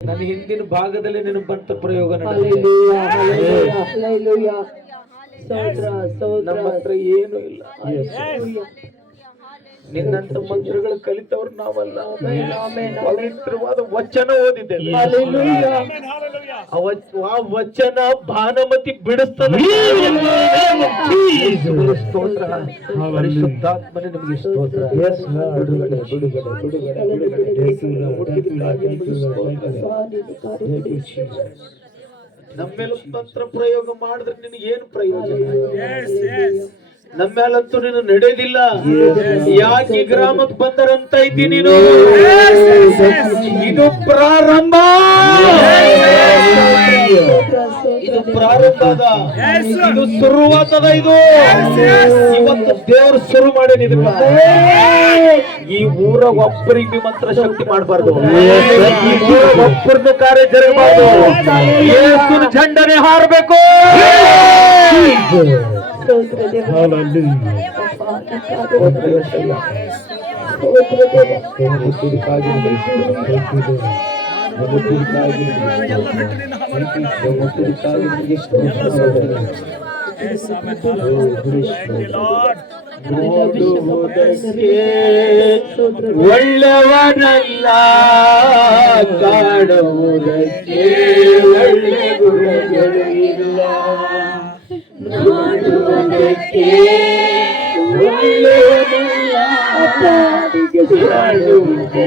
ನನ್ನ ಹಿಂದಿನ ಭಾಗದಲ್ಲಿ ನೆನಪಂತ ಪ್ರಯೋಗ Hallelujah, hallelujah, hallelujah. ಸ್ತೋತ್ರ, ಸ್ತೋತ್ರ. ನಮ್ಮ ಹತ್ರ ಏನು ಇಲ್ಲ. Hallelujah. ನಿನ್ನಂತ ಮಂತ್ರಗಳು ಕಲಿತವ್ರು ನಾವಲ್ಲ. Amen, amen. ಪವಿತ್ರವಾದ ವಚನ ಓದಿದ್ದೇವೆ. Hallelujah. ಆ ವಚನ ಭಾನುಮತಿ ಬಿಡಿಸ್ತದೆ. ಸ್ತೋತ್ರ. ಪರಿಶುದ್ಧಾತ್ಮನೇ ನಿಮಗೆ ಸ್ತೋತ್ರ. ಬಿಡುಗಡೆ, ಬಿಡುಗಡೆ, ಬಿಡುಗಡೆ. ನಮ್ಮೇಲೆ ತಂತ್ರ ಪ್ರಯೋಗ ಮಾಡಿದ್ರೆ ನಿನಗೆ ಏನು ಪ್ರಯೋಜನ? ನಮ್ಮೇಲಂತೂ ನೀನು ನಡೆದಿಲ್ಲ. ಯಾಕೆ ಗ್ರಾಮಕ್ಕೆ ಬಂದರಂತ ಇದ್ದಿ ನೀನು? ಇದು ಪ್ರಾರಂಭ, ಇದು ಪ್ರಾರಂಭದ, ಇದು ಶುರುವಾತದ. ಇದು ಇವತ್ತು ದೇವರು ಶುರು ಮಾಡೇನಿ. ಈ ಊರ ಒಬ್ಬರಿಗೆ ಮಂತ್ರ ಶಕ್ತಿ ಮಾಡಬಾರ್ದು. ಈ ಊರ ಒಬ್ಬರದ್ದು ಕಾರ್ಯ ಜರಗಬಾರ್ದು. ಯೇಸುವಿನ ಝಂಡನೆ ಹಾರಬೇಕು. ಒಳ್ಳೆಯವನಲ್ಲ, ಕಾಣುವುದಕ್ಕೆ ಒಳ್ಳೆ ಗುಣಗಳು ಇಲ್ಲ. ನೋಡುವುದಕ್ಕೆ ಒಳ್ಳೆಯವನಲ್ಲ, ಕಾಣುವುದಕ್ಕೆ